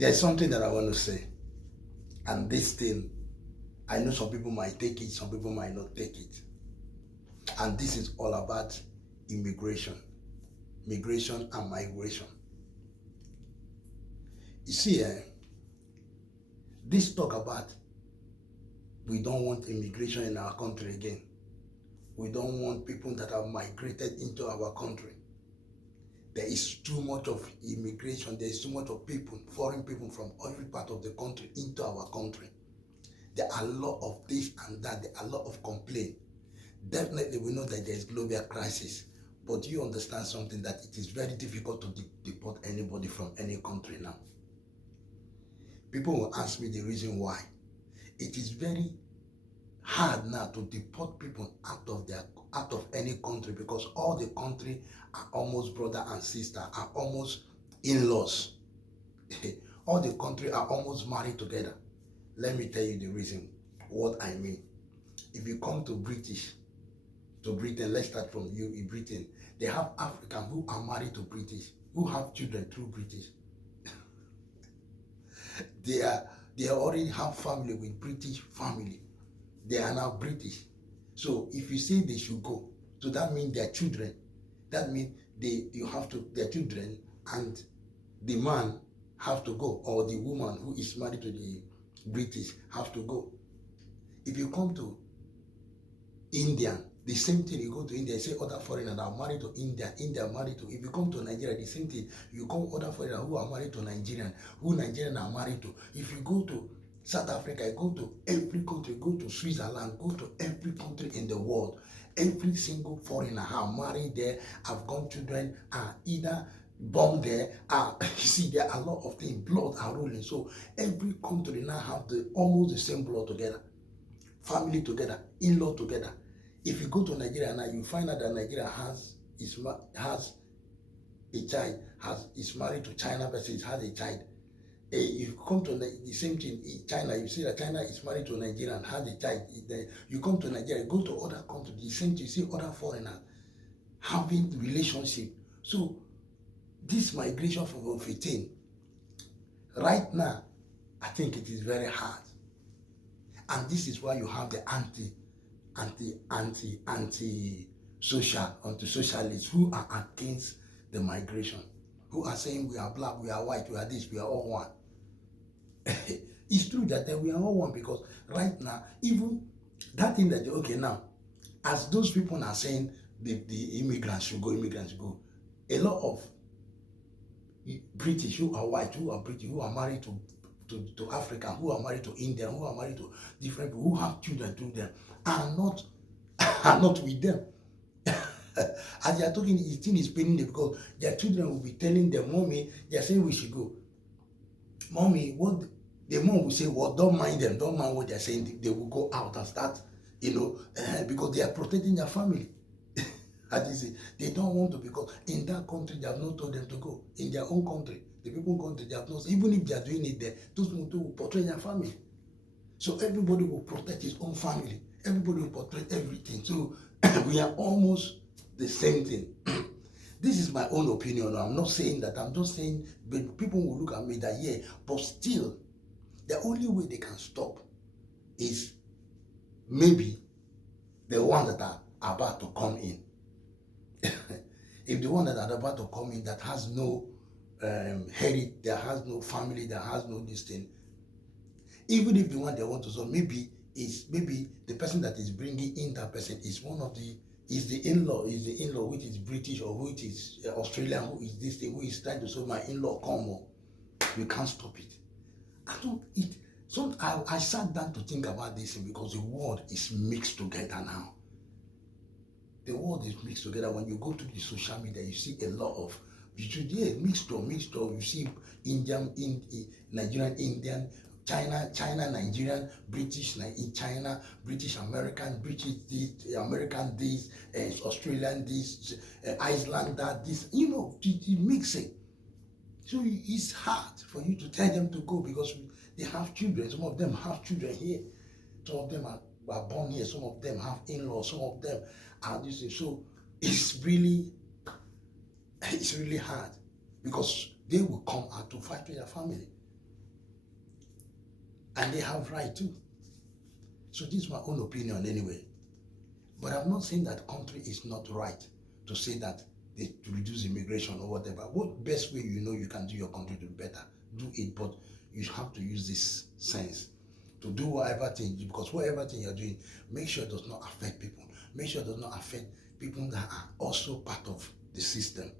There's something that I want to say, and this thing, I know some people might take it, some people might not take it. And this is all about immigration, migration and migration. You see, this talk about we don't want immigration in our country again. We don't want people that have migrated into our country. There is too much of immigration. There is too much of people, foreign people from every part of the country into our country. There are a lot of this and that. There are a lot of complaint. Definitely, we know that there is global crisis. But you understand something, that it is very difficult to deport anybody from any country now. People will ask me the reason why. It is very hard now to deport people out of any country, because all the country are almost brother and sister, are almost in-laws. All the country are almost married together. Let me tell you the reason, what I mean. If you come to Britain, let's start from you in Britain. They have Africans who are married to British, who have children through British. They already have family with British family. They are now British. So if you say they should go, so that means their children, that means their children and the man have to go, or the woman who is married to the British have to go. If you come to Indian, the same thing. You go to India, you say other foreigners that are married to India, India married to. If you come to Nigeria, the same thing. You come other foreigners who are married to Nigerian, who Nigerian are married to. If you go to South Africa, you go to every country, go to Switzerland, go to every country in the world. Every single foreigner have married there, have got children, are either born there. You see, there are a lot of things. Blood are rolling. So every country now have almost the same blood together, family together, in-law together. If you go to Nigeria now, you find out that Nigeria is married to China person, it has a child. If you come to the same thing in China, you see that China is married to Nigeria and has a child. You come to Nigeria, you go to other countries, the same thing, you see other foreigners having relationship. So this migration from 15, right now, I think it is very hard. And this is why you have the anti-socialists who are against the migration, who are saying we are black, we are white, we are this, we are all one. It's true that we are all one, because right now, even that thing that, okay, now, as those people are saying the immigrants should go, a lot of British who are white, who are British, who are married to Africa, who are married to India, who are married to different people, who have children to them, are not with them. As they are talking, the thing is paining them, because their children will be telling them, mommy, they are saying we should go. Mommy, what the mom will say, well, don't mind them, don't mind what they are saying. They will go out and start, because they are protecting their family. As they say, they don't want to, because in that country they have not told them to go. In their own country, the people country, they have not, even if they are doing it there, those people will protect their family. So everybody will protect his own family. Everybody will protect everything. So we are almost the same thing. This is my own opinion. I'm not saying that. I'm just saying, but people will look at me that, yeah, but still, the only way they can stop is maybe the ones that are about to come in. If the one that are about to come in that has no heritage, that has no family, that has no this thing, even if the one they want to solve, maybe the person that is bringing in that person is the in-law, which is British or which is Australian, who is this thing, who is trying to solve my in-law come on. You can't stop it. I sat down to think about this thing, because the world is mixed together now. The world is mixed together. When you go to the social media, you see a lot of mixed. You see Indian, Nigerian, Indian, China, Nigerian, British, China, British, American, British this, American this, Australian this, Iceland that this. The mixing. So it's hard for you to tell them to go, because they have children. Some of them have children here. Some of them are born here. Some of them have in-laws. Some of them are this. So it's really hard, because they will come out to fight with their family. And they have right too. So this is my own opinion anyway. But I'm not saying that country is not right to say that to reduce immigration or whatever. What best way you know you can do your country to be better? Do it, but you have to use this sense to do whatever thing, because whatever thing you're doing, make sure it does not affect people. Make sure it does not affect people that are also part of the system.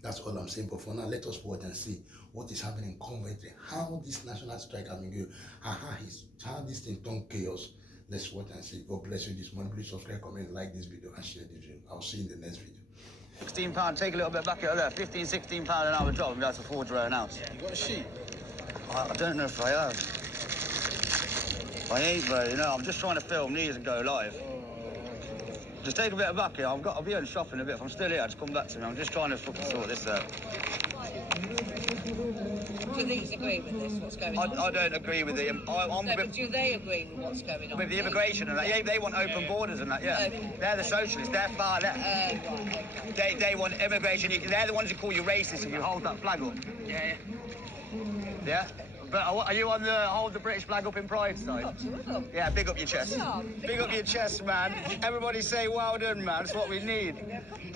That's all I'm saying. But for now, let us watch and see what is happening in Coventry, how this national strike has been going, how this thing turned chaos. Let's watch and see. God bless you this morning. Please subscribe, comment, like this video, and share this video. I'll see you in the next video. £16, take a little bit back at left. £15, £16 an hour job and be able to afford your own house. You got a sheep? I don't know if I have. I ain't, bro. You know, I'm just trying to film these and go live. Just take a bit of back here. I'll be on shopping a bit. If I'm still here, just come back to me. I'm just trying to fucking sort this out. Do these agree with this, what's going on? I don't agree with it. But do they agree with what's going on? With the immigration and that. Yeah, they want open borders and that, yeah. They're the socialists. They're far left. Right. They want immigration. They're the ones who call you racist if you hold that flag up. Yeah. Yeah? But are you on the hold the British flag up in pride side? Up to them. Yeah, big up your chest. Yeah, big up your chest, man. Everybody say well done, man. That's what we need.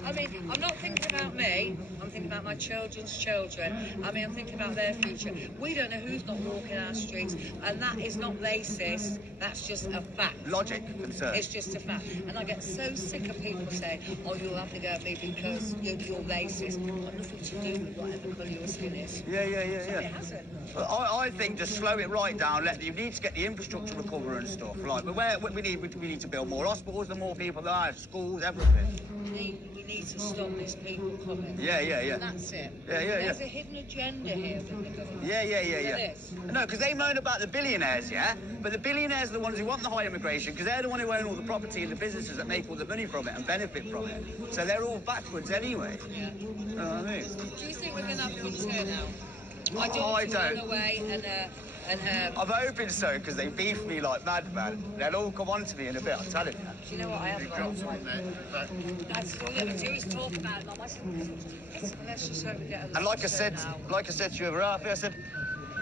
I mean, I'm not thinking about me. I'm thinking about my children's children. I mean, I'm thinking about their future. We don't know who's not walking our streets, and that is not racist. That's just a fact. Logic, concern. It's just a fact. And I get so sick of people saying, oh, you'll have to go at me because you're racist. It's got nothing to do with whatever colour your skin is. Yeah. It hasn't. I think just slow it right down. You need to get the infrastructure recover and stuff. Like, but we need to build more hospitals, and more people there, schools, everything. We need to stop these people coming. Yeah. And that's it. Yeah. There's a hidden agenda here from the government. Yeah. No, because they moan about the billionaires, yeah? But the billionaires are the ones who want the high immigration, because they're the ones who own all the property and the businesses that make all the money from it and benefit from it. So they're all backwards anyway. Yeah. You know what I mean? Do you think we're going to have cuts here now? My I daughter's don't. running away and her... I'm hoping so, because they beef me like mad, man. They'll all come on to me in a bit, I'm telling you. Do you know what I have got? That's all you ever do is talk about it. Mum. I said, let's just hope we get a And like I said to you over half, I said,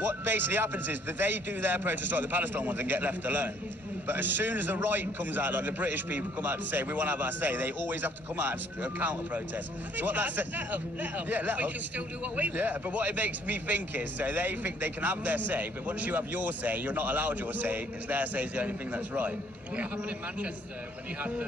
what basically happens is that they do their protest like the Palestine ones and get left alone. But as soon as the right comes out, like the British people come out to say, we want to have our say, they always have to come out and counter-protest. So what that says... Let them. Yeah, let them. We can still do what we want. Yeah, but what it makes me think is, so they think they can have their say, but once you have your say, you're not allowed your say, because their say is the only thing that's right. What happened in Manchester when you had the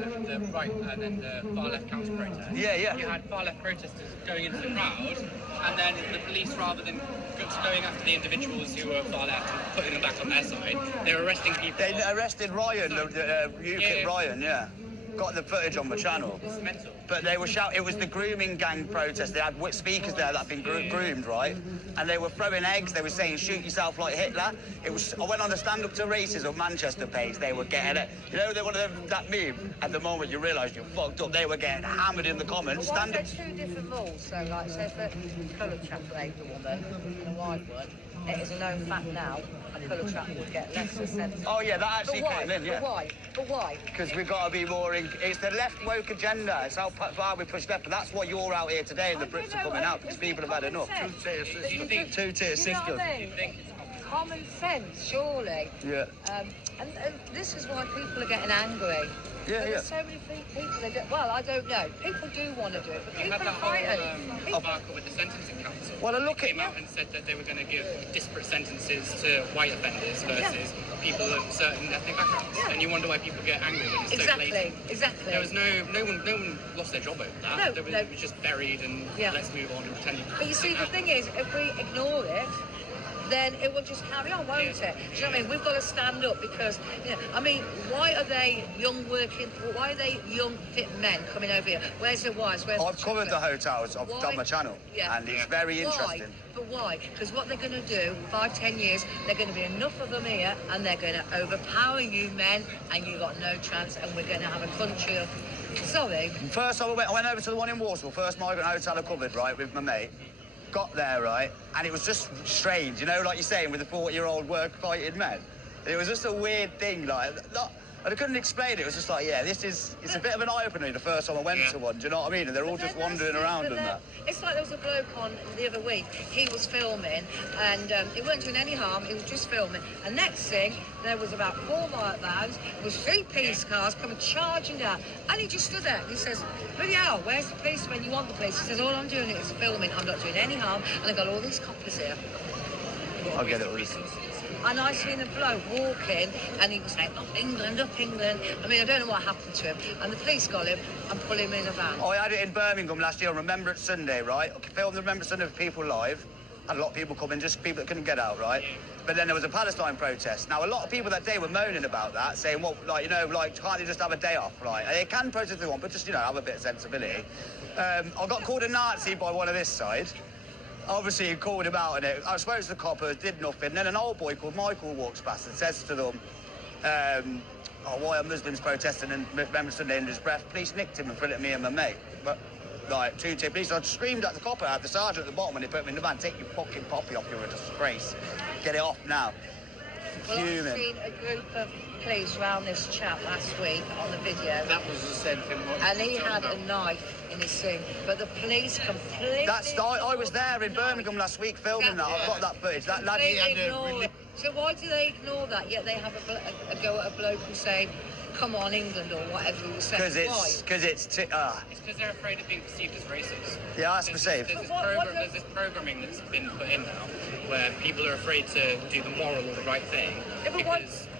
right and then the far left counter protest? Yeah. You had far left protesters going into the crowd, and then the police, rather than going after the individuals who were far left and putting them back on their side, they were arresting people. They arrested Ryan, UKIP Ryan, yeah. Got the footage on the channel. It's mental. But they were shouting, it was the grooming gang protest. They had speakers there that had been groomed, right? And they were throwing eggs. They were saying, shoot yourself like Hitler. I went on the Stand Up to Racism Manchester page. They were getting it. You know, they wanted that meme. At the moment you realise you're fucked up, they were getting hammered in the comments. Why is there two different rules? So, like, says that a coloured chap raped a woman and a white one. It is a known fact now. A coloured chap would get lesser sentence. Oh yeah, that actually came in, yeah. But why? Because we've got to be more... It's the left woke agenda. It's how far we push left. But that's why you're out here today and the Brits are coming out, because people have had enough. Two-tier system. Common sense, surely. Yeah. And this is why people are getting angry. Yeah. There's so many people that do, well, I don't know. People do want to do it, but You people had are that whole fighting. debacle with the sentencing council. Well, they look at came out and said that they were going to give disparate sentences to white offenders versus people of certain ethnic backgrounds. Yeah. And you wonder why people get angry when it's so blatant. Exactly. There was no one lost their job over that. It was just buried and let's move on and pretend. But you see, the thing is, if we ignore it, then it will just carry on, won't it? Do you know what I mean? We've got to stand up because, you know, I mean, why are they young fit men coming over here? Where's their wives? I've covered the hotels. I've done my channel, and it's very interesting. But why? Because what they're going to do, 5-10 years, they're going to be enough of them here, and they're going to overpower you men, and you've got no chance, and we're going to have a country of... Sorry. First time I went over to the one in Warsaw, first migrant hotel I covered, right, with my mate. Got there, right, and it was just strange, you know, like you're saying, with the 40-year-old work-fighting men. It was just a weird thing, like, And I couldn't explain it. It was just like, yeah, it's a bit of an eye-opener the first time I went to one. Do you know what I mean? And they're all just wandering around and that. It's like there was a bloke on the other week. He was filming, and he weren't doing any harm. He was just filming. And next thing, there was about 4 white vans with 3 police cars coming charging down. And he just stood there. And he says, "Bloody hell, where's the police when you want the police?" He says, "All I'm doing is filming. I'm not doing any harm. And I've got all these coppers here." I get it all. And I seen a bloke walking, and he was saying, "Up England, up England." I mean, I don't know what happened to him. And the police got him and put him in a van. I had it in Birmingham last year on Remembrance Sunday, right? I filmed the Remembrance Sunday for people live. Had a lot of people coming, just people that couldn't get out, right? But then there was a Palestine protest. Now, a lot of people that day were moaning about that, saying, well, like, you know, like, can't they just have a day off, right? They can protest if they want, but just, you know, have a bit of sensibility. I got called a Nazi by one of this side. Obviously, he called him out, and I spoke to the coppers, did nothing. Then an old boy called Michael walks past and says to them, why are Muslims protesting and Remembrance Sunday under his breath? Police nicked him in front of me and my mate. But, like, 2 police. I screamed at the copper, at the sergeant at the bottom, and he put me in the van. Take your fucking poppy off, you're a disgrace. Get it off now. Well, I've seen a group of police round this chap last week on the video. That was the same thing. And he had a knife in his thing, but the police completely... I was there in Birmingham last week filming that. I've got that footage. That lad... So why do they ignore that, yet they have a go at a bloke who's saying, "Come on, England," or whatever he was saying? Because it's... It's because they're afraid of being perceived as racist. Yeah, that's perceived. There's this programming that's been put in now where people are afraid to do the moral or the right thing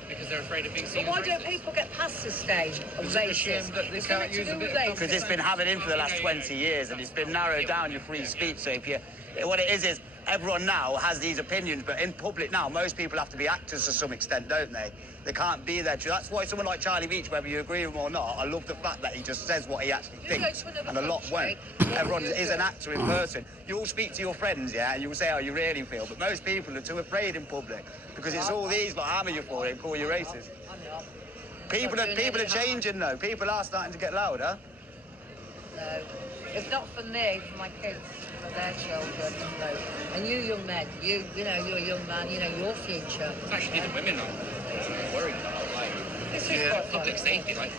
because they're afraid of being seen as racist. Why don't people get past the stage of racist? That they can't use a bit because it's been hammered in for the last 20 years and it's been narrowed down, your free speech. So if you... What it is everyone now has these opinions, but in public now, most people have to be actors to some extent, don't they? They can't be there. That's why someone like Charlie Beach, whether you agree with him or not, I love the fact that he just says what he actually thinks, and a lot won't. Everyone is an actor in person. You all speak to your friends, yeah, and you will say how you really feel, but most people are too afraid in public because it's all these like hammer you for it and call you racist. People are changing though. People are starting to get louder. No, it's not for me, for my kids. Their children, and you young men, you know, you're a young man, you know your future. It's actually the women I'm worried about, like, public safety, like,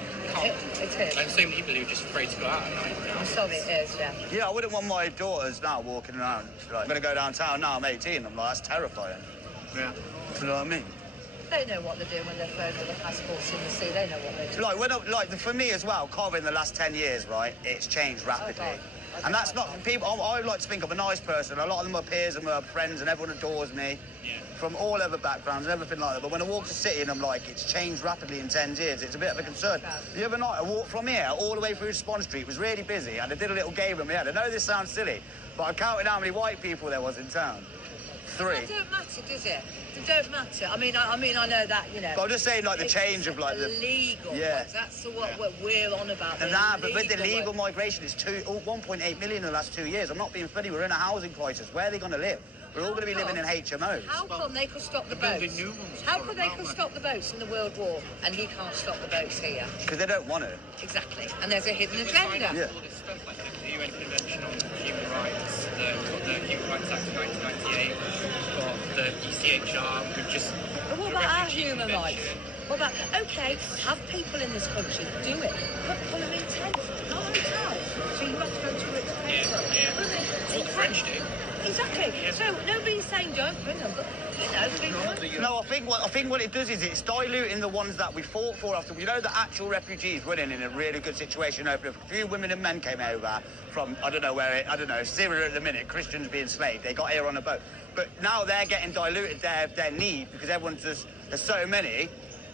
it is. Like, so many people who are just afraid to go out at night. I'm sorry, it is, yeah. Yeah, I wouldn't want my daughters now walking around. Like, I'm going to go downtown now, I'm 18, I'm like, that's terrifying. Yeah. You know what I mean? They know what they're doing when they're throwing all the passports in the sea, they know what they're doing. For me as well, Cov in the last 10 years, right, it's changed rapidly. And that's not people. I like to think I'm a nice person. A lot of them are peers and my friends, and everyone adores me from all other backgrounds and everything like that. But when I walk the city and I'm like, it's changed rapidly in 10 years. It's a bit of a concern. The other night, I walked from here all the way through Swan Street. It was really busy, and I did a little game in my head. I know this sounds silly, but I counted how many white people there was in town. 3. It don't matter, does it? It don't matter. I mean, I know that, you know. But I'm just saying, like, the change of, like, the... legal ones. That's what we're on about. But with the legal migration, it's 1.8 million in the last 2 years. I'm not being funny. We're in a housing crisis. Where are they going to live? We're all going to be living in HMOs. How come they could stop the boats? How come they could stop the boats in the World War and he can't stop the boats here? Because they don't want to. Exactly. And there's a hidden agenda. Yeah. All this stuff, like the UN Convention on Human Rights, the Human Rights Act of 1998, got the ECHR, we've just... But what about our human rights? What about, okay, have people in this country do it, but put them in tents, not hotels. So you have to go to a tent. That's what the French do. Exactly. So nobody's saying don't bring them, but No, I think what it does is it's diluting the ones that we fought for after. You know, the actual refugees running in a really good situation over. A few women and men came over from I don't know Syria at the minute. Christians being enslaved. They got here on a boat, but now they're getting diluted their need because there's so many.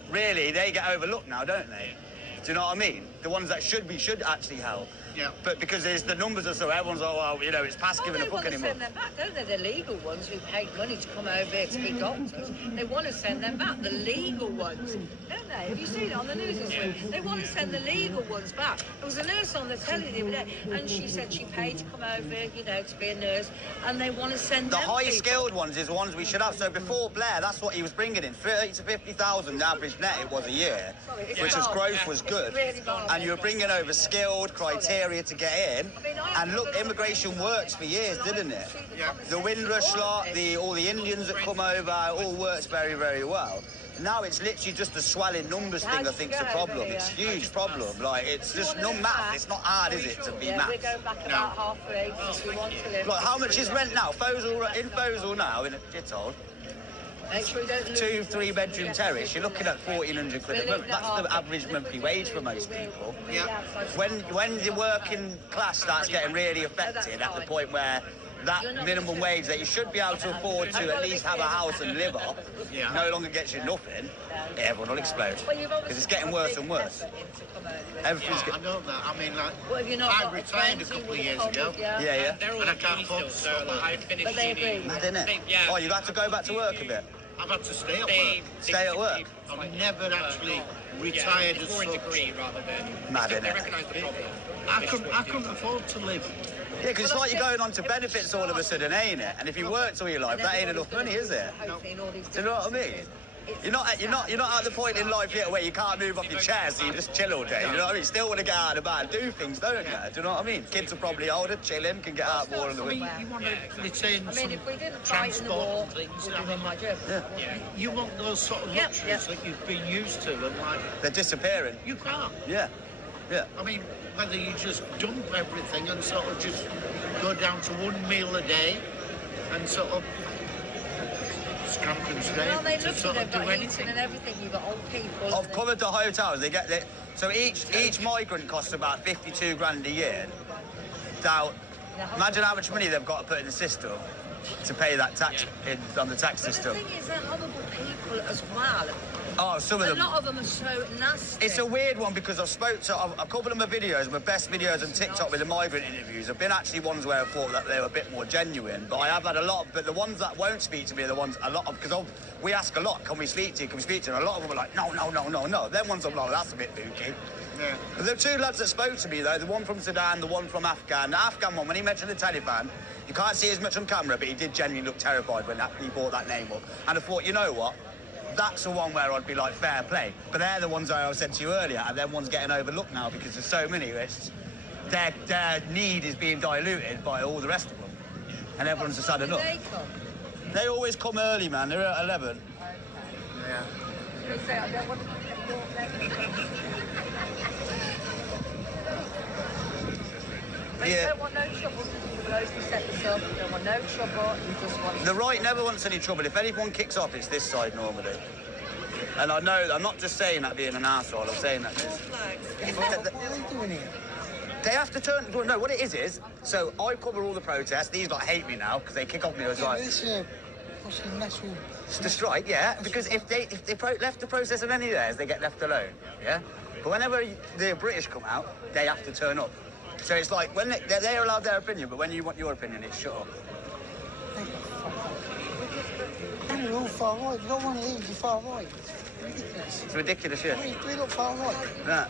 Really, they get overlooked now, don't they? Do you know what I mean? The ones that should actually help. Yeah. But because the numbers are so, everyone's it's past giving a fuck anymore. They want to send them back, don't they? The legal ones who paid money to come over here to be doctors, they want to send them back. The legal ones, don't they? Have you seen it on the news this week? They want to send the legal ones back. There was a nurse on the telly the other day, and she said she paid to come over, to be a nurse, and they want to send the them high-skilled ones is the ones we should have. So before Blair, that's what he was bringing in, 30 to 50,000 average net it was a year, which as growth was good. And you were bringing over skilled criteria to get in. And look, immigration works for years, didn't it? The Windrush lot, all the Indians that come over, it all works very, very well. Now it's literally just the swelling numbers thing. I think's the problem. It's a huge problem. Like it's just math. It's not hard, is it, to be Yeah, math? we're going back about halfway if we want to live. Like how much is rent now? Fosal now in a shithole. Make sure you don't lose 2 3-bedroom terrace, you're looking at 1,400 quid a month. That's the average monthly wage for most people. Yeah. When the working class starts getting really affected at the point where that minimum wage that you should be able to afford to at least have a house and live off no longer gets you nothing, everyone will explode. Because it's getting worse and worse. Everything's I getting... know that. I mean, like, What have you not I got? retired a couple of years ago. Yeah. They're all And I at can't uni still, afford to so stop like, I working. finished But they uni. agree. Mad, innit? Yeah. Oh, you got to go back to work a bit? I've had to stay at They, work. Stay at work? I've never actually Yeah, retired it's as more a such. degree rather than... Mad, They innit? recognise the problem. I couldn't afford to live. Yeah, because it's like you're going on to benefits all of a sudden, ain't it? And if you worked all your life, that ain't enough money, is it? Hopefully in all these Do you know what I mean? You're not at the point in life yet where you can't move off your chair, so you just chill all day. You know what I mean? Still want to get out and about and do things, don't you? Do you know what I mean? Kids are probably older, chilling, can get out more of the I mean, week. you want to retain I some mean, if we didn't fight in the war, transport we'd and things. be I doing mean, my job. you want those sort of Yeah, luxuries yeah. that you've been used to, and like, They're disappearing. you can't. Yeah. I mean, whether you just dump everything and sort of just go down to one meal a day and sort of scamp and stay Well, they to look sort at of they've do got anything. heating and everything. You've got old people. I've covered the hotels. So each migrant costs about 52 grand a year. Now, imagine how much money they've got to put in the system to pay that tax on the tax But system. the thing is, they're horrible people as well. Oh, some of A them. lot of them are so nasty. It's a weird one because I've spoke to a couple of my videos, my best videos on TikTok with the migrant interviews have been actually ones where I thought that they were a bit more genuine. But I have had a lot, but the ones that won't speak to me are the ones because we ask a lot, can we speak to you? Can we speak to you? And a lot of them are like, no. Them ones I'm like, that's a bit dookie. Yeah. But the two lads that spoke to me though, the one from Sudan, the one from Afghan. The Afghan one, when he mentioned the Taliban, you can't see as much on camera, but he did genuinely look terrified when he brought that name up. And I thought, you know what? That's the one where I'd be like, fair play. But they're the ones I said to you earlier, and they're ones getting overlooked now because there's so many. Their need is being diluted by all the rest of them. And everyone's just had enough. They come. They always come early, man. They're at 11. Yeah. They say, I don't want to You Yeah. don't want no trouble since the roads we set this up. You don't want no trouble. You just want... The right never wants any trouble. If anyone kicks off, it's this side normally. And I know, I'm not just saying that being an arsehole, I'm saying that just... What are they doing here? They have to turn... Well, no, what it is... So I cover all the protests. These lot hate me now because they kick off me. I was Yeah, like... but it's what's the natural... It's the strike, yeah, because if they left the process of any of theirs, they get left alone, yeah? But whenever the British come out, they have to turn up. So it's like, when they're allowed their opinion, but when you want your opinion, it's shut up. And we're all far right. We don't want to leave, you're far right. It's ridiculous. It's ridiculous shit. We look far right. Yeah.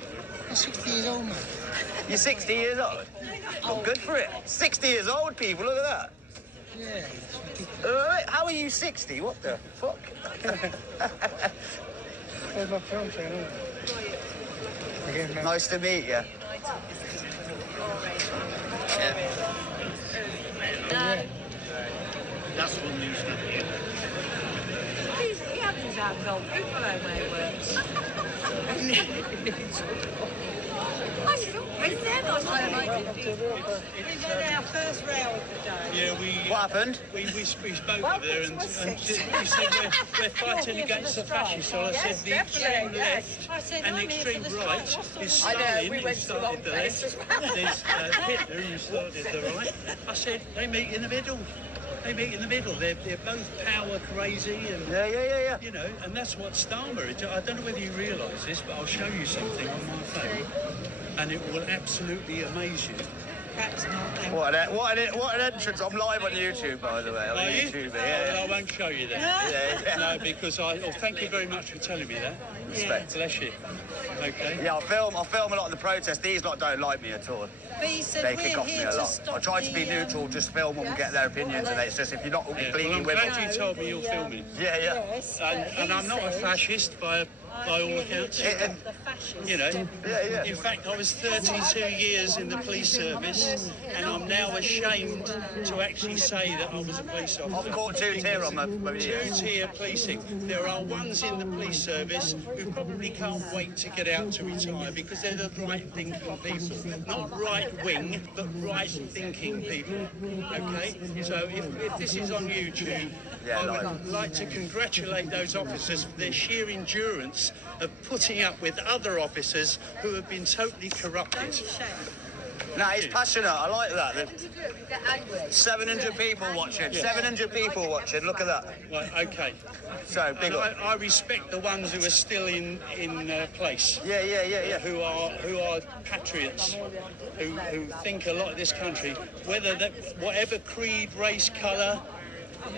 I'm 60 years old, man. You're 60 years old? Oh, good for it. 60 years old, people, look at that. Yeah, it's ridiculous. How are you 60? What the fuck? There's my fiance, Again, man. Nice to meet you. That's one news to hear. He happens out of old people home where he works. I said, oh, right there, I was like, We had our first row of the day. Yeah, What happened? we spoke Well, with her and which was she six. said we're fighting against the fascists. So I said the extreme left I said, and the I'm here extreme for the right strike. is I know, Stalin we who went to the wrong started the place left. as There's Hitler who started the right. I said they meet in the middle. They meet in the middle. They're both power crazy and Yeah. you know, and that's what Starmer is. I don't know whether you realise this, but I'll show you something on my phone, and it will absolutely amaze you. Perhaps not. What an entrance. I'm live on YouTube, by the way. I'm Are on you? YouTube, Oh, yeah. I won't show you that. Yeah. No, because thank you very much for telling me that. Respect. Bless you. Okay. Yeah, I film a lot of the protests. These lot don't like me at all. But he said They we're kick off me here a to lot. stop I try to be the, neutral, just film them and get their opinions, and it's just if you're not Yeah, well, completely I'm with glad them. you told me you're filming. Yeah. Yes, And I'm not a fascist by by all accounts. The fashion. You know, Yeah. in fact, I was 32 years in the police service, and I'm now ashamed to actually say that I was a police officer. I've caught two-tier on my Two-tier policing. There are ones in the police service who probably can't wait to get out to retire because they're the right-thinking people. Not right-wing, but right-thinking people. Okay? So if this is on YouTube, I would like to congratulate those officers for their sheer endurance of putting up with other officers who have been totally corrupted. No, he's passionate. I like that. What do you do if you get angry? 700 people watching. 700 people watching. Look at that. Right, okay. So big And up. I respect the ones who are still in place. Yeah. Who are patriots, who think a lot of this country, whatever creed, race, colour,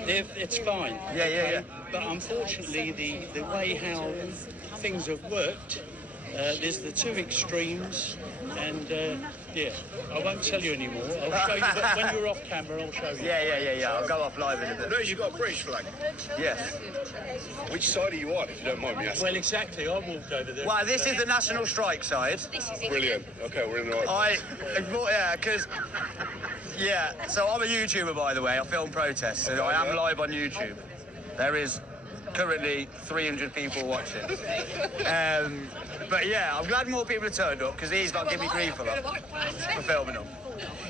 it's fine. Yeah. But unfortunately, the way how things have worked, there's the two extremes, and I won't tell you anymore. I'll show you, but when you're off camera, I'll show you. Yeah. I'll go off live in a bit. No, you got a British flag. Yes. Which side are you on, if you don't mind me asking? Well, exactly. I walked over there. Well, this is the national strike side. Brilliant. Okay, we're in the right. So I'm a YouTuber, by the way. I film protests, so I am live on YouTube. There is currently 300 people watching. But yeah, I'm glad more people have turned up because he's not giving me grief a lot for filming them.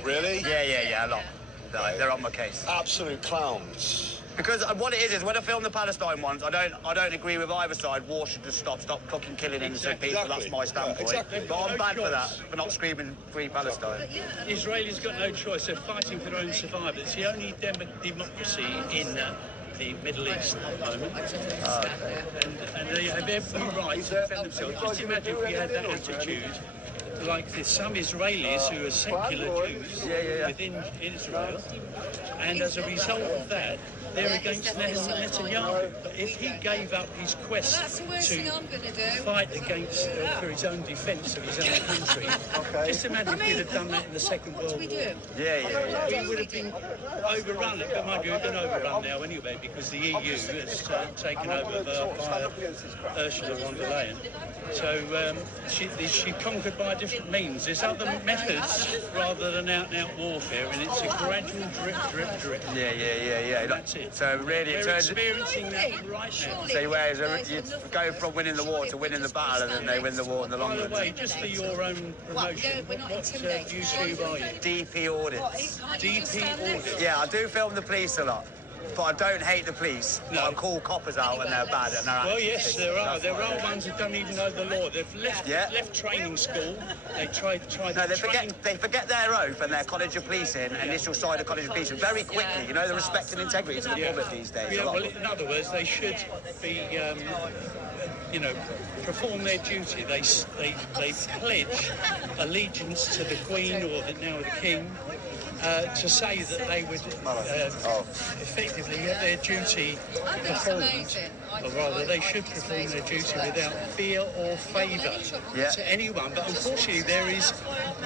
Really? Yeah, a lot. They're on my case. Absolute clowns. Because what it is when I film the Palestine ones, I don't agree with either side. War should just stop cooking, killing innocent people. That's my standpoint. Exactly. But I'm bad for that, for not screaming free Palestine. Israelis got no choice. They're fighting for their own survival. It's the only democracy in the Middle East at the moment. And they have every right to defend themselves. Just imagine if we had that attitude, like there's some Israelis who are secular Jews within Israel, and as a result of that, they're against Netanyahu. But if he gave up his quest to fight against for his own defence of his own country, just imagine if he'd have done that in the Second World War. Yeah. We would have been overrun. But mind you, we've been overrun now anyway because the EU has taken over by Ursula von der Leyen. So she conquered by different means. There's other methods rather than out-and-out warfare, and it's a gradual drip. Yeah. That's it. So really, it They're turns. experiencing that right now. So whereas you go from winning the war to winning the battle, and then they win the war in the long By the run. way, just for your own promotion, what YouTube are you? DP audits. DP audit. Yeah, I do film the police a lot, but I don't hate the police. No. But I call coppers out when they're bad and they're Well, actually yes, sick. there are. That's There what I are do. ones who don't even know the law. They've left training school. They try No, to train. they forget their oath and their college of policing, initial side of college of policing, very quickly. You know, the respect and integrity to the public these days. Yeah, a lot well, more. in other words, they should be, perform their duty. They pledge allegiance to the Queen or now the King. To say that they would effectively have their duty performed, or rather they should perform their duty without fear or favour to anyone. But unfortunately there is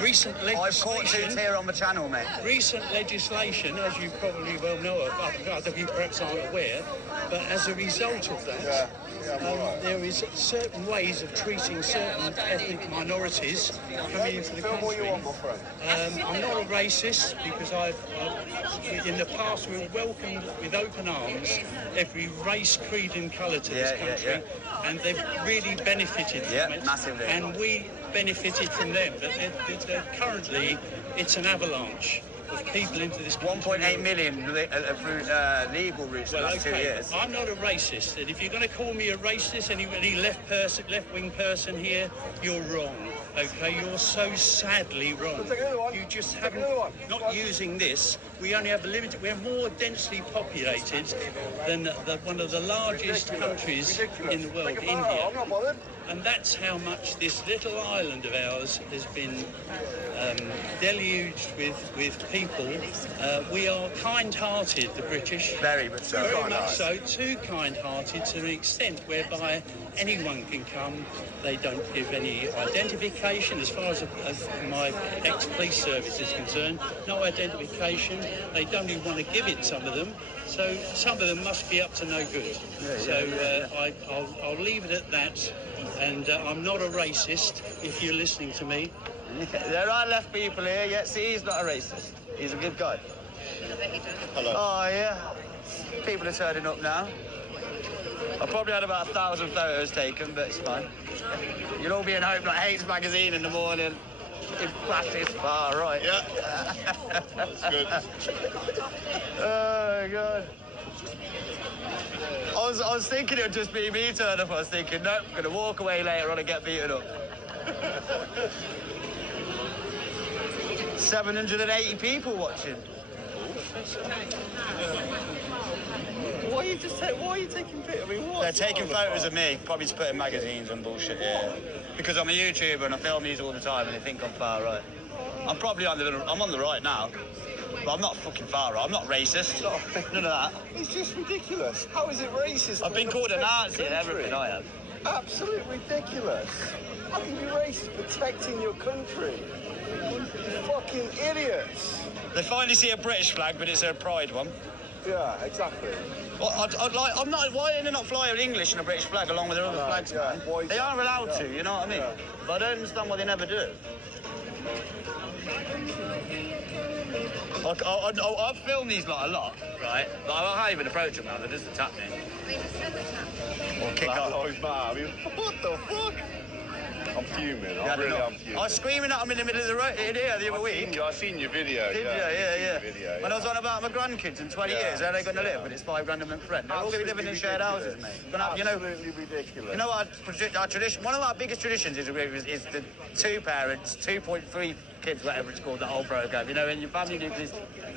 recent I've caught two legislation, tier on the channel, mate. as you probably well know of, other people perhaps aren't aware, but as a result of that, there is certain ways of treating certain ethnic minorities coming into the country. I'm not a racist because in the past we've welcomed with open arms every race, creed and colour to this country, and they've really benefited from it. Massively. And we benefited from them, but currently it's an avalanche of people into this country. 1.8 million through legal routes in the last 2 years. I'm not a racist, and if you're going to call me a racist, any left-wing person here, you're wrong. Okay, you're so sadly wrong. You just haven't. Not using this, we only have a limited. We're more densely populated than one of the largest countries in the world, India. And that's how much this little island of ours has been deluged with people. We are kind-hearted, the British. Very much so. Very much so. Too kind-hearted to an extent whereby anyone can come. They don't give any identification. identification as far as my ex-police service is concerned. No identification. They don't even want to give it, some of them. So some of them must be up to no good. I'll leave it at that. And I'm not a racist, if you're listening to me. There are left people here, yeah. See, he's not a racist. He's a good guy. Hello. Oh, yeah. People are turning up now. I probably had about 1,000 photos taken, but it's fine. You'll all be in Hope Like Hates magazine in the morning. In practice, far right. Yeah. That's good. Oh, my God. I was thinking it would just be me turn up. I was thinking, nope, I'm going to walk away later on and get beaten up. 780 people watching. Why are you taking pictures? I mean, what? They're taking photos of me, probably to put in magazines and bullshit, yeah. Because I'm a YouTuber and I film these all the time and they think I'm far right. I'm probably on the right now, but I'm not fucking far right. I'm not racist. None of that. It's just ridiculous. How is it racist? I've been called a Nazi and everything I have. Absolutely ridiculous. How can you be racist protecting your country? You fucking idiots. They finally see a British flag, but it's a pride one. Yeah, exactly. Well, I'm not. Why are they not flying English and a British flag along with their other flags, man? They are allowed to, you know what I mean? But I don't understand why they never do. I've filmed these lot a lot, right? But I can't even approach them now. They just attack me. Or kick off. I mean, what the fuck? I'm fuming. I'm fuming. I was screaming at them in the middle of the road here the other week. I've seen your video. Did you? Yeah. When I was on about my grandkids in 20 years, where are they going to live? But it's 5 grand a month rent. They're all going to be living in shared houses, mate. Absolutely ridiculous. You know what our tradition? One of our biggest traditions is the 2 parents, 2.3 kids, whatever it's called, the whole program. You know, in your family nucleus.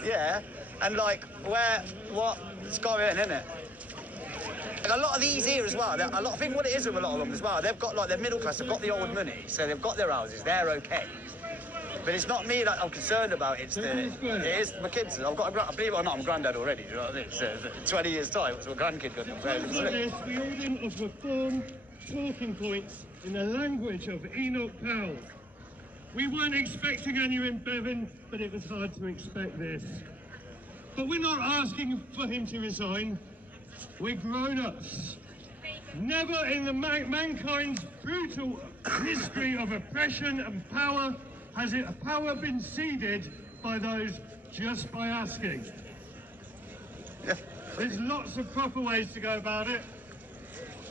Yeah, and like what's going on, isn't it? And a lot of these here as well, I think what it is with a lot of them as well, they've got like their middle class, they've got the old money, so they've got their houses, they're okay. But it's not me that I'm concerned about, it is my kids. I've got believe it or not, I'm a granddad already, you know what I mean? So 20 years time, what's my grandkid going to do? We all didn't offer firm talking points in the language of Enoch Powell. We weren't expecting any in Bevan, but it was hard to expect this. But we're not asking for him to resign. We're grown-ups. Never in the mankind's brutal history of oppression and power has power been ceded by those just by asking. There's lots of proper ways to go about it.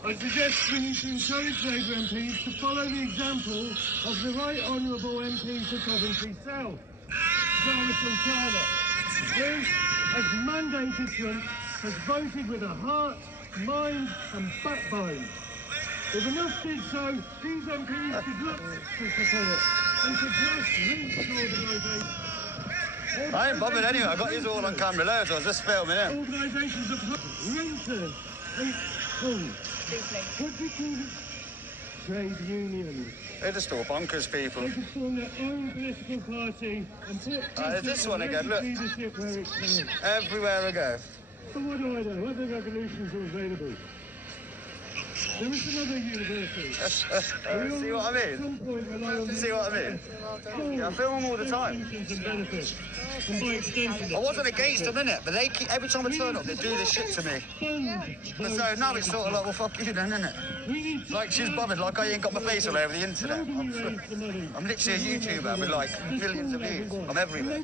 I suggest we need to encourage Labour MPs to follow the example of the Right Honourable MP for Coventry South, Sarah Sultana, who, as mandated Trump, has voted with a heart, mind and backbone. If enough did so, these MPs could look to support and to grassroots organisations. I ain't bothered anyway, I got these all on camera there, so I was just filming it. Organisations of renters and what do you call it? Trade unions. They're just all bonkers people. They could form their own political party and put this one again, look. leadership where it counts. Everywhere I go. But what do I know? Other revolutions are available. There is another university. See what I mean? See what I mean? Yeah, I film them all the time. I wasn't against them, innit? But they keep, every time I turn up, they do this shit to me. And so now it's sort of like, well, fuck you then, innit? Like, she's bothered, like I ain't got my face all over the internet. I'm literally a YouTuber with, like, millions of views. I'm everywhere.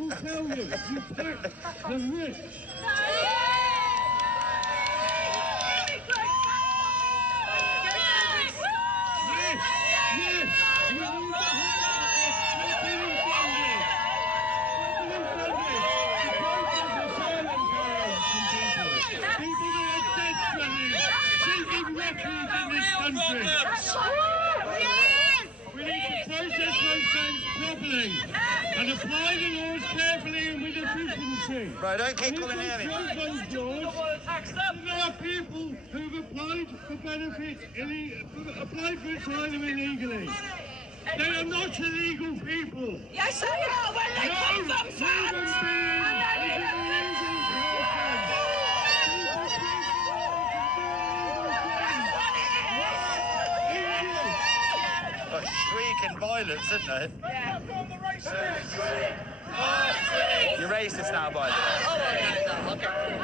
We need to process those claims properly and apply the laws carefully and with efficiency. Right, don't keep coming near me. There are people who've applied for benefits, applied for asylum illegally. They are not illegal people. Yes, they are when they come from Got 3 inciting violence, isn't they? Yeah. You're racist now, by the way. Oh, no, okay.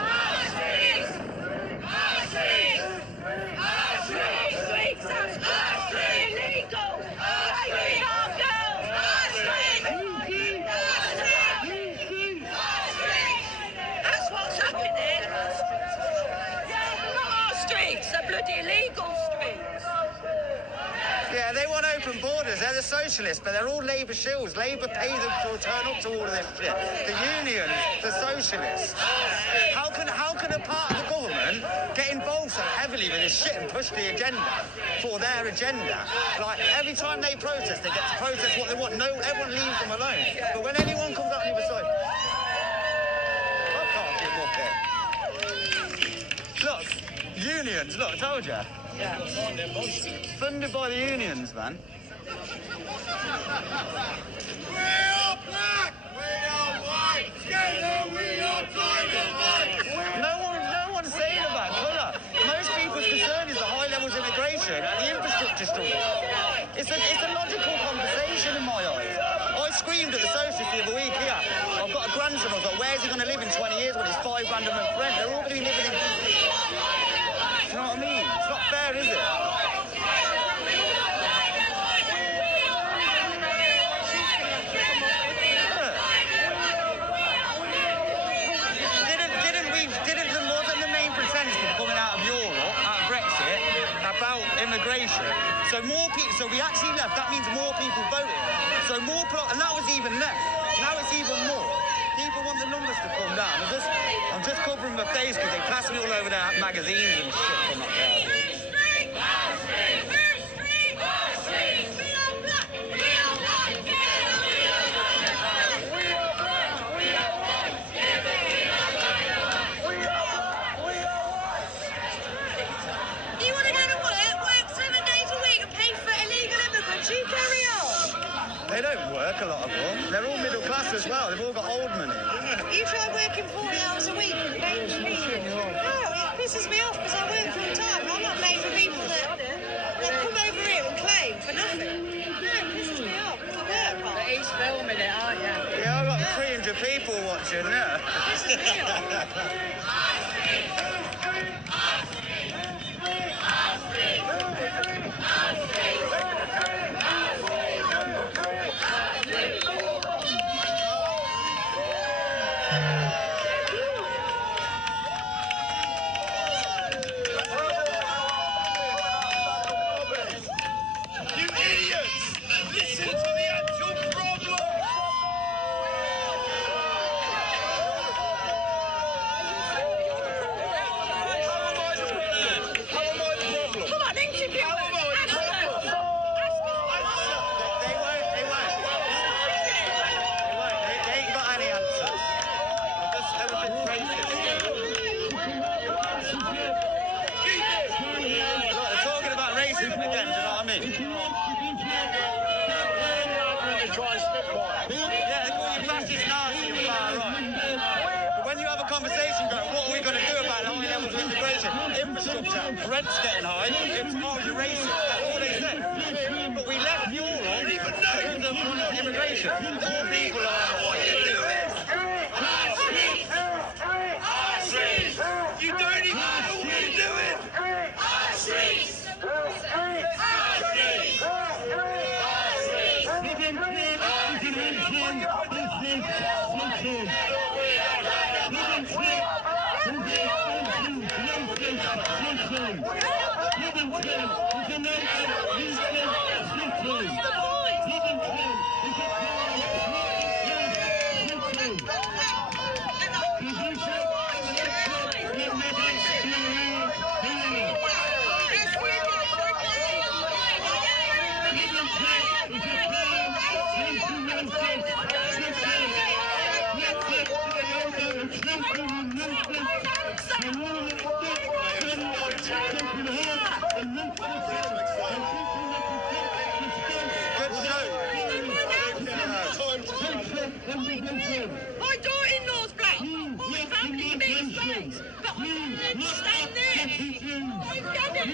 Streets are illegal. Raping our girls. That's what's happening. Not our streets, they're bloody illegal streets. Yeah, they want open borders. They're the socialists, but they're all Labour shills. Labour pay them to turn up to all of this shit. The unions, the socialists. How can a part of the government get involved so heavily with this shit and push the agenda for their agenda? Like, every time they protest, they get to protest what they want. No, everyone leaves them alone. But when anyone comes out on the other side... I can't keep walking. Look, unions, look, I told you. Yeah. Funded by the unions, man. We are black. We are white. Together we are dynamite. No one's saying about colour. Most people's concern is the high levels of immigration and the infrastructure struggle. It's a logical conversation in my eyes. I screamed at the socialists the other week here. I've got a grandson. I was like, where's he going to live in 20 years when he's $5 grand a month rent? They're all going to be living in... Do you know what I mean? It's not fair, is it? Wasn't the main percentage coming out of Europe, out of Brexit, about immigration? So we actually left. That means more people voted. So and that was even less. Now it's even more. People want the numbers to come down. I'm just covering my face because they pass me all over their magazines and shit from up there. They don't work, a lot of them. They're all middle class as well. They've all got old money. You try working 40 hours a week and paying for me. No, it pisses me off because I work full time and I'm not made for people that come over here and claim for nothing. No, it pisses me off because I work hard. But he's filming it, aren't you? Yeah, I've got 300 people watching, yeah. It pisses me off. You idiots! Listen to the actual problem! Come on, interview They won't. They ain't got any answers. Everything's racist. Look, they're talking about racism again, do you know what I mean? Yeah, they call you fascist, Nazi and far right. But when you have a conversation going, what are we going to do about high levels of integration? Infrastructure, rent's getting high, it's you're racist, that's all they said. But we left Europe because of immigration. All people are... You don't even know what you're doing! My daughter-in-law's black. My family means black. But I don't understand this. I get it.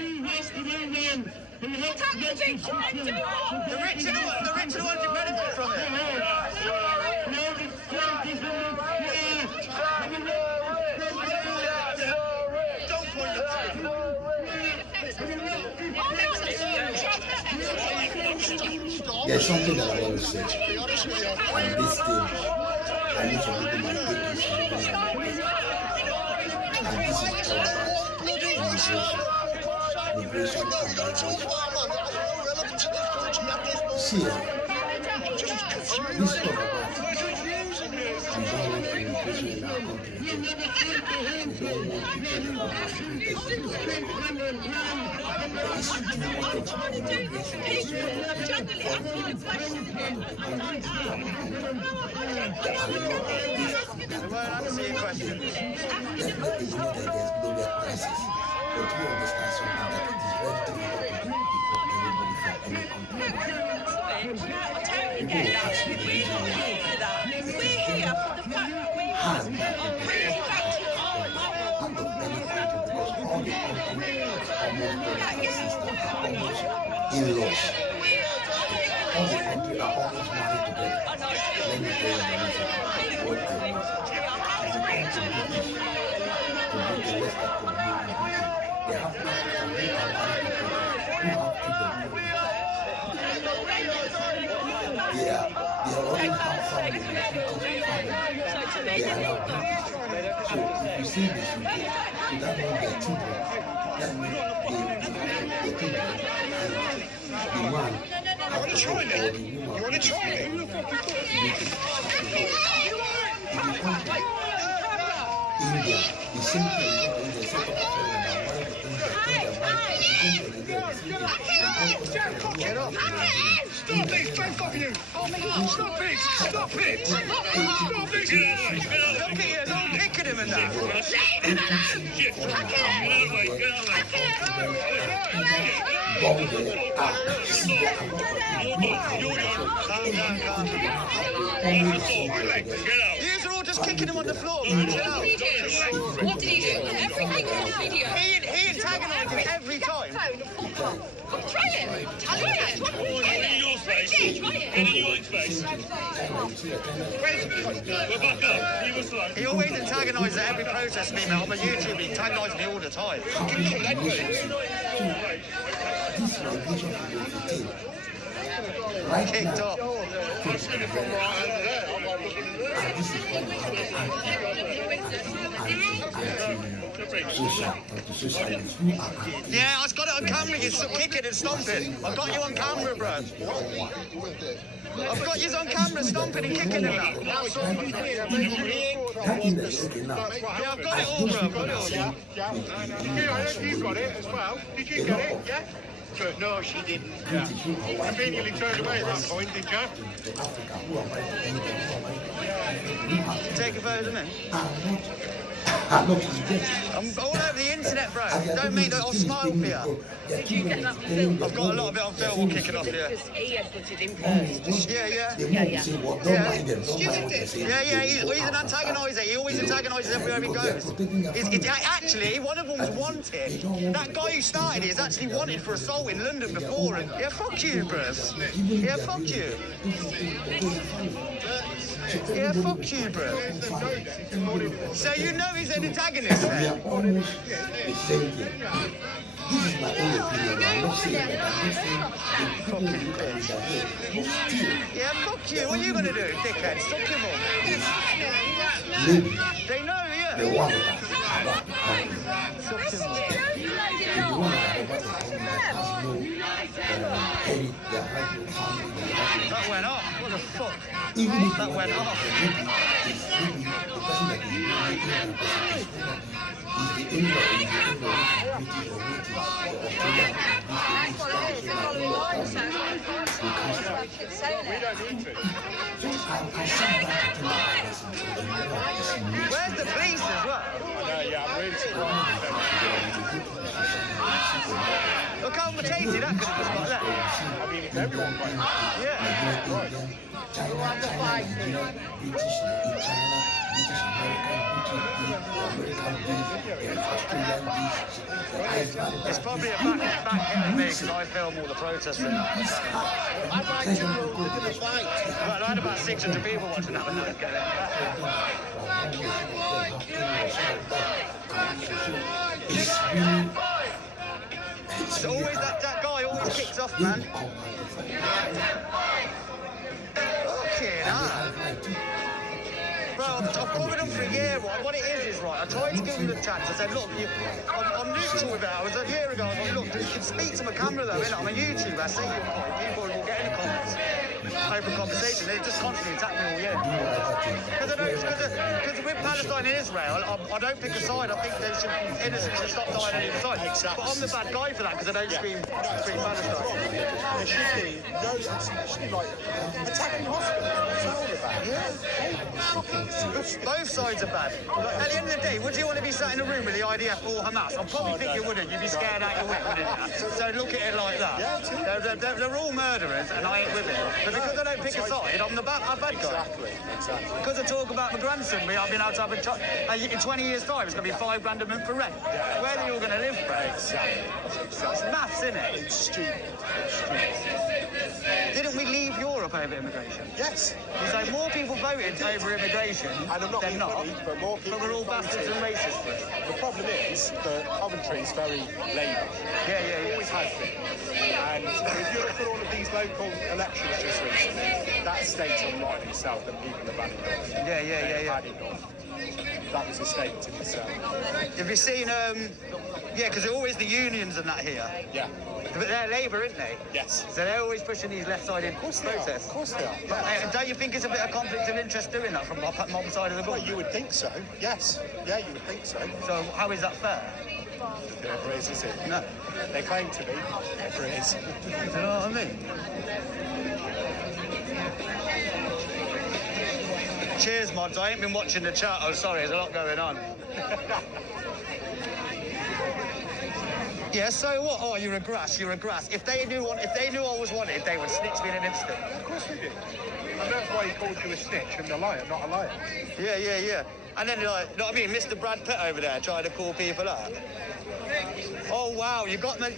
Attack the rich and do what? The rich are the ones who benefit from it. Don't point There's something that I want to say. And this thing, I need to look at my papers and this is all about immigration and migration. See, this talk about we don't want immigration in our country again. We don't want people that are secret there is too much of immigration. Global crisis, but we understand something that it is very difficult to everybody from any country. People ask me the reason why. Has that out of any country because all the countries almost brothers and sisters are almost in-laws. All the countries are almost married together. Let me tell you the reason what I want. As a country British, to be the Western community in Britain, they have Africans who are married to British, who have children. They already have family with British family. They are now British. So if you say this, you go, so that means their children, that means their children, and the man has to go, or the woman has to go. If you come to India, the same thing, you go to India, set up a family and marry to India, if you come to Nigeria, the same thing. Get up! Stop it! Both of you! Stop it! Stop it! Stop it! Look at you, don't pick at him and that. These are all just kicking him on the floor, man. What did he do? Everything on video. He antagonised him every time. Try it. Tell it. What did In your face. In your face. We're back up. He was like. He always antagonises at every protest me, man. On my YouTube, he antagonises me all the time. Fucking kick that This migration will be 15. Right kicked now, off. and this is anti-socialists who are anti. Yeah, I got it on camera. You're kicking and stomping. I've got you on camera, bro. I've got you on camera stomping and kicking him now. That thing that is okay now. Yeah, I've got it all, bro. I've got it all. You got it as well. Did you get it? Yeah? But no, she didn't. Yeah. Conveniently turned away at that point, did you? To Africa, who are married to anything, who are married to Take a photo, man. I'm not Egypt. I'm all over the internet, bro. Don't make that. I'll smile for you. Did you get that I've got a lot of it on film kicking off here. Because he had put it in first. Yeah. They won't say what, don't mind them, don't mind what they say. Yeah, he's an antagoniser. He always antagonises everywhere he goes. Actually, one of them's wanted. That guy who started it is actually wanted for assault in London before. And yeah, fuck you, bruv. Yeah, fuck you. Yeah, fuck you, bruv. So you know he's an antagonist We then? are almost the same thing. This is my own opinion. I'm not saying that. I'm just saying the people look at it that way. But still, Yeah, fuck you. What are you gonna do, dickhead? Suck him up. maybe They know, yeah. the one that are about the country, Suck him up. the one that are about the country that has no heritage, they have no family, they have no. That went off. What the fuck? Even if That went off. maybe the person that is making the person is the only one is the British or British or Australian. So I sat back to think about this and said, you know what, it's new. Where's the police as well? Yeah, I'm really surprised. Look how potato that could have just got left. I mean, if everyone went, Yeah. China, Nigeria, British, China, British American, American beef, Australian beef, Iceland. It's probably a back hit of me because I film all the protests. I'd like to know who's going to fight. Well, I had about 600 people watching that when I was getting It's really. It's always that guy always kicks off, man. Okay, nah. Bro, I've been with them for a year, right? What it is right, I tried to give him the chance. I said, look, I'm neutral with it. I was a year ago, I was like, look, you can speak to my camera though, innit? I'm a YouTuber, I see your point. People will get in the comments, open conversation. They just constantly attack me all year. Because with Palestine and Israel, I don't pick a side. I think they should, innocent should stop dying on either side. But I'm the bad guy for that because I don't scream Palestine. There should be like attacking hospitals. Both sides are bad. At the end of the day, would you want to be sat in a room with the IDF or Hamas? I probably think you wouldn't. You'd be scared out your wit, wouldn't you? So look at it like that. They're all murderers, and I ain't with it. But because I don't pick a side, I'm the bad guy. Exactly. Because I talk about my grandson, I've been able to have a child. In 20 years' time, it's going to be $5 grand a month for rent. Where are you all going to live, bro? Exactly. It's maths, isn't it? It's stupid. Didn't we leave Europe over immigration? Yes. So more people voted over immigration And I'm not than being not. funny, but more people. But we're all bastards and racists. The problem is that Coventry is very Labour. Yeah. Always has been. And if you look at all of these local elections just recently, that state's on right himself that people have had enough. Yeah. Had enough. That was a statement in itself. Have you seen, because they're always the unions and that here. Yeah. But they're Labour, isn't they? Yes. So they're always pushing these left-sided protests. Of course they are. But, don't you think it's a bit of conflict of interest doing that from mom side of the Well, government? you would think so. Yes. Yeah, you would think so. So how is that fair? Never is it? No. They claim to be. Never is. Do you know what I mean? Cheers, mods. I ain't been watching the chat. Oh, sorry, there's a lot going on. Yeah, so what? Oh, you're a grass. If they knew I was wanted, they would snitch me in an instant. Of course we did. And that's why he called you a snitch and a liar, not a liar. Yeah. And then, like, you know what I mean? Mr. Brad Pitt over there trying to call people out. Oh, wow, you got my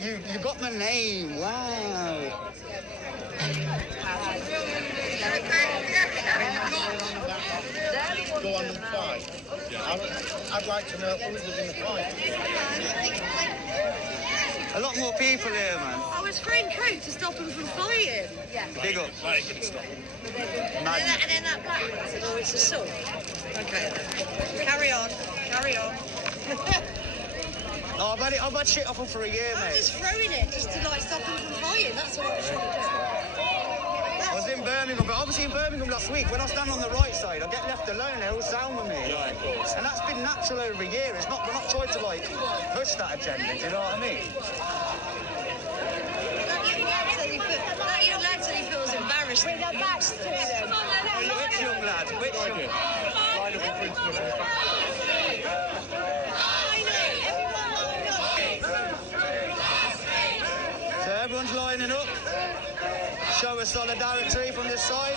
name. Wow. Go on and fight. I'd like to know who was in the fight. A lot more people here, man. I was throwing coke to stop them from fighting. Yeah. Big up. And then that black one said, oh, it's a sun. Okay. Carry on. Oh, I've had shit off them for a year, I mate. was throwing it just to like stop them from fighting. That's what I was trying to do. I was in Birmingham, but obviously in Birmingham last week, when I stand on the right side, I get left alone, they all sound with me. Yeah, of course. And that's been natural over a year. We're not trying to, like, push that agenda, do you know what I mean? That young lad said he feels embarrassed. Bring that back to them. Which young lad? Which young lad? Line up in front of us. So everyone's lining up. Show us solidarity from this side.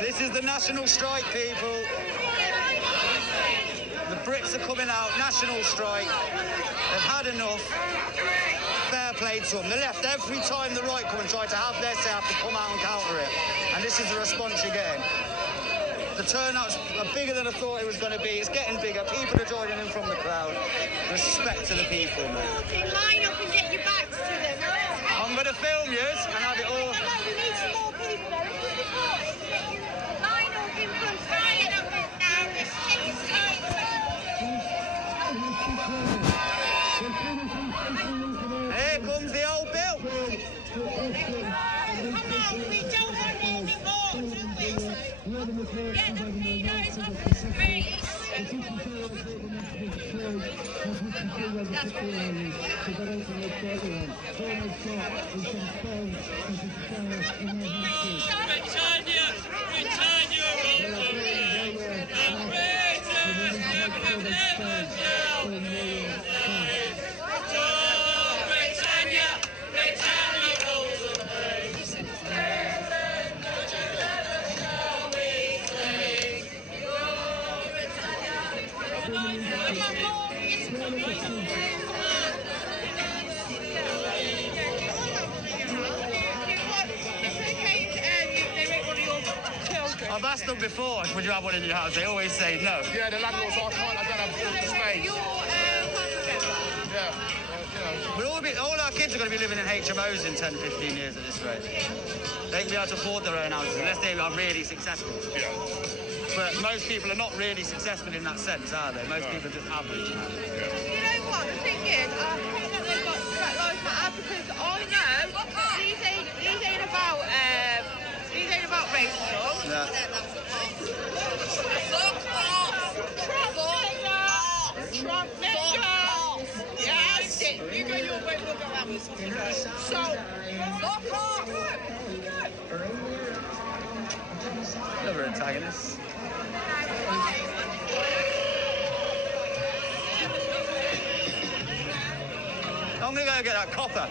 This is the national strike, people. The Brits are coming out, national strike. They've had enough. Fair play to them. The left, every time the right come and try to have their say, have to come out and counter it. And this is the response you're getting. The turnout's bigger than I thought it was going to be. It's getting bigger. People are joining in from the crowd. Respect to the people, man. Line up and get your backs to them. I'm going to film you and have it all. We need some more people there. Line up in front. Line up now. Here comes the old Bill. Come on, we don't want any more, do we? Get the peanuts off the streets. I've asked them before, would you have one in your house? They always say no. Yeah, the landlord's like, I don't have the space. Yeah, All our kids are going to be living in HMOs in 10, 15 years at this rate. They can be able to afford their own houses unless they are really successful. Yeah. But most people are not really successful in that sense, are they? Most people are just average. You know what? The thing is, I hate that they've got black lives matter because I know these ain't about racism. Yeah. Trump yes, you go your way, we'll go ours. So, fuck off! Another antagonist. I'm gonna go get that copper.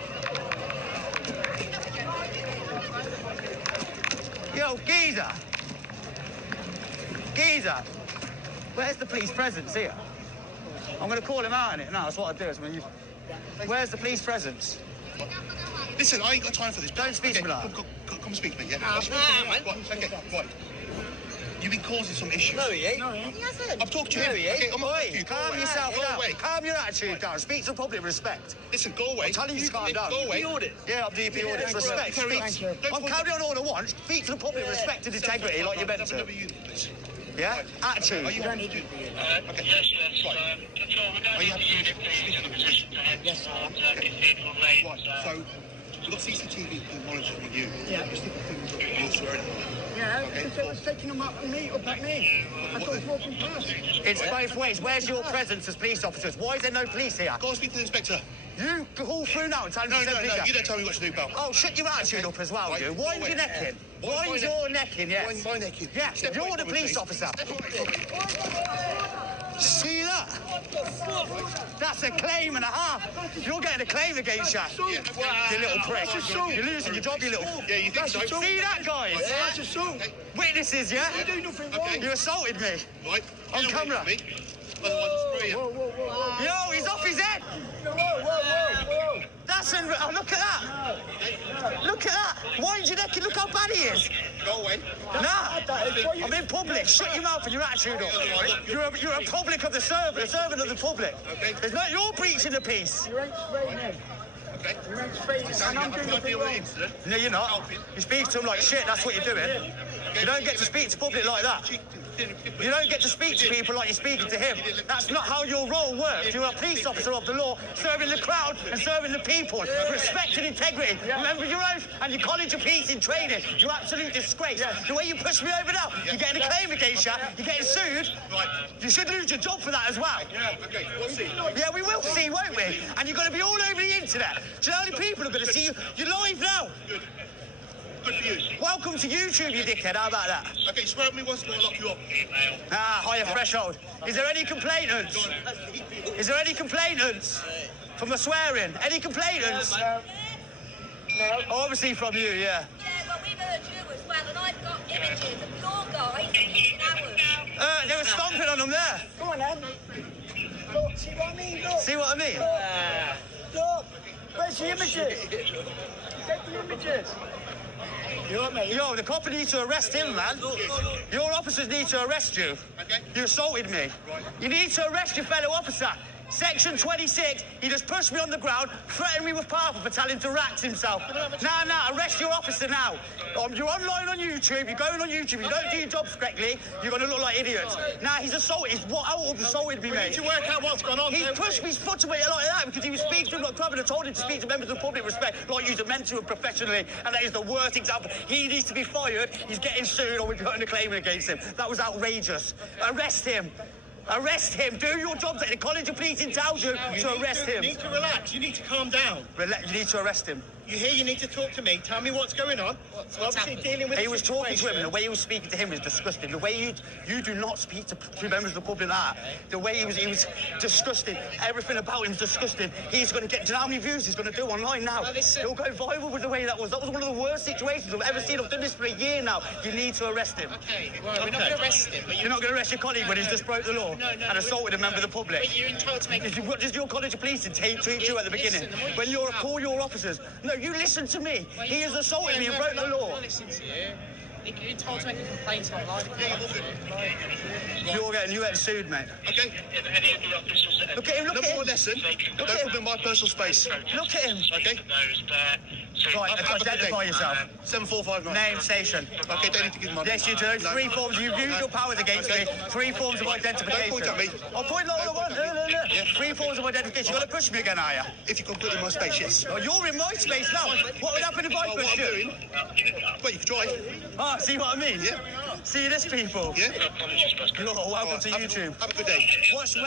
Yo, geezer! Geezer! Where's the police presence here? I'm gonna call him out on it now, that's what I do. Where's the police presence? Listen, I ain't got time for this. Don't speak to me like that. Come speak to me, yeah? Right. You've been causing some issues. No, he ain't. He hasn't. I've talked to you. No, he ain't. Okay, I'm Oi, calm yourself Go down. away. Calm your attitude down. Speak to the public with respect. Listen, go away. I'm telling you to calm down. Go away. Yeah, I'm DP audit. Respect. Thank you. I'm carrying on all I want. Speak to the public with respect and integrity like you're meant to. Yeah? Attitude. Are you happy to do it? Okay. Yes. Right. Are you happy to speak to the position? Yes, I am. Right, so we've got CCTV monitoring you. Yeah. You stick a finger up you're swearing. Yeah, because it was taking them up at me. I thought it was walking past. It's both ways. Where's your presence as police officers? Why is there no police here? Go and speak to the inspector. You call through now and tell him No, to send police out. you don't tell me what to do, pal. Oh, shut your attitude up as well, Right. you. Wind your neck in. Wind your neck in, yes. My neck in. Yeah, Step you're right the forward, police please. officer. See that? That's a claim and a half. You're getting a claim against you. You little prick. You're losing your job, you little... Yeah, you think so? See that, guys? That's assault. Witnesses, yeah? You do nothing wrong. You assaulted me. Right. On camera. Otherwise, I'll spray you. Yo, he's off his head. Whoa. That's oh, look at that. Look at that. Wind your neck and look how bad he is. Go away. Nah, I'm in public. Shut your mouth and your attitude up. You're a public of the servant of the public. There's no, you're breaching the peace. You ain't spraying him. Okay. You ain't spraying him. And I'm doing nothing wrong. No, you're not. You speak to him like shit. That's what you're doing. You don't get to speak to public like that. You don't get to speak to people like you're speaking to him. That's not how your role works. You're a police officer of the law, serving the crowd and serving the people. Respect and integrity. Remember your oath and your college of peace in training. You're absolute disgrace. The way you push me over now, you're getting a claim against you. You're getting sued. You should lose your job for that as well. Yeah, okay. We'll see. Yeah, we will see, won't we? And you're going to be all over the internet. Do you know how many people are going to see you? You're live now. Good. Good for you. Welcome to YouTube, you dickhead. How about that? Okay, swear at me once more, I'll lock you up. Ah, higher threshold. Is there any complainants? Is there any complainants from the swearing? Any complainants? No. Obviously from you, yeah. Yeah, but we've heard you as well, and I've got images of your guys hitting ours. They were stomping on them there. Come on, then. Look, see what I mean? Look. See what I mean? Look. Where's the images? Take the images. You know what I mean? Yo, the cop needs to arrest him, man. Your officers need to arrest you. You assaulted me. You need to arrest your fellow officer. Section 26, he just pushed me on the ground, threatened me with powerful for telling him to rax himself. Nah, arrest your officer now. You're online on YouTube, you're going on YouTube, you don't do your jobs correctly, you're going to look like idiots. Nah, he's assaulted, assaulted me, mate. We need to work out what's gone on. He pushed me foot away like that because he was speaking to him like club and I told him to speak to members of the public respect like you're meant to professionally, and that is the worst example. He needs to be fired, he's getting sued or we're putting a claim against him. That was outrageous. Arrest him. Arrest him. Do your job that the College of Policing tells you to arrest him. You need to relax. You need to calm down. You need to arrest him. You here, you need to talk to me. Tell me what's going on. We're obviously dealing with He the was talking to him, and situation. the way he was speaking to him was disgusting. The way you do not speak to members of the public like that. The way he was disgusting. Everything about him was disgusting. He's going to get, do you know how many views he's going to do online now? Well, He'll go viral with the way that was. That was one of the worst situations I've ever seen. I've done this for a year now. You need to arrest him. Okay, well, we're not going to arrest him, but You're not going to arrest your colleague when he's just broke the law and assaulted a member of the public. But you're entitled to make... What does your college of policing treat you at the beginning? When you're call your officers. No, you listen to me. He has assaulted me and broke the law. Listen to you. You're entitled to make a complaint online. You're getting sued, mate. Okay. Look at him, look Number at him. one lesson, don't put in my personal space. Look at him. Okay? Right, identify yourself. 7459. Name, station. Okay, don't need to give money. Yes, you do. No. Three forms. You've used your powers against me. Three forms of identification. Don't point at me. I'll point like I want. No. Three forms of identification. You're going to push me again, are you? If you can put it in my space, yes. Oh, you're in my space now. What would happen if I What push I'm you? doing, well, you can try. Ah, see what I mean? Yeah. See this, people? Yeah? Law, welcome to YouTube. Have a good day. What's name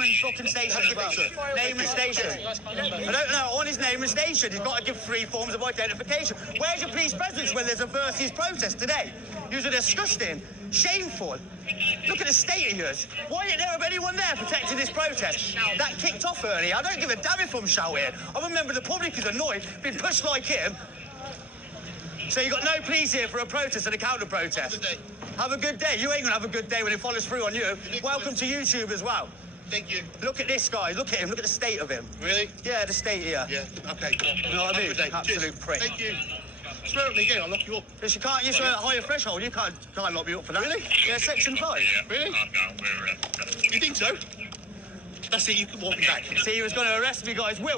and fucking station as well? Name and station. I don't know. On his name and station, he's got to give three forms of identification. Where's your police presence when there's a versus protest today? You're disgusting, shameful. Look at the state of yours. Why ain't there anyone there protecting this protest? That kicked off early. I don't give a damn if I'm shouting. I'm a member of the public who's annoyed, being pushed like him. So you got no police here for a protest and a counter-protest. Have a good day. You ain't gonna have a good day when it follows through on you. Welcome to YouTube as well. Thank you. Look at this guy. Look at him. Look at the state of him. Really? Yeah, the state here. Yeah, okay. You know what I mean? Have a good day. Absolute Cheers. prick. Thank you. Swear at me again, I'll lock you up. Because you can't use a higher threshold. You can't lock me up for that. Really? Yeah, section 5. Really? You think so? That's it, you can walk me back. See, he was going to arrest me, guys. Will.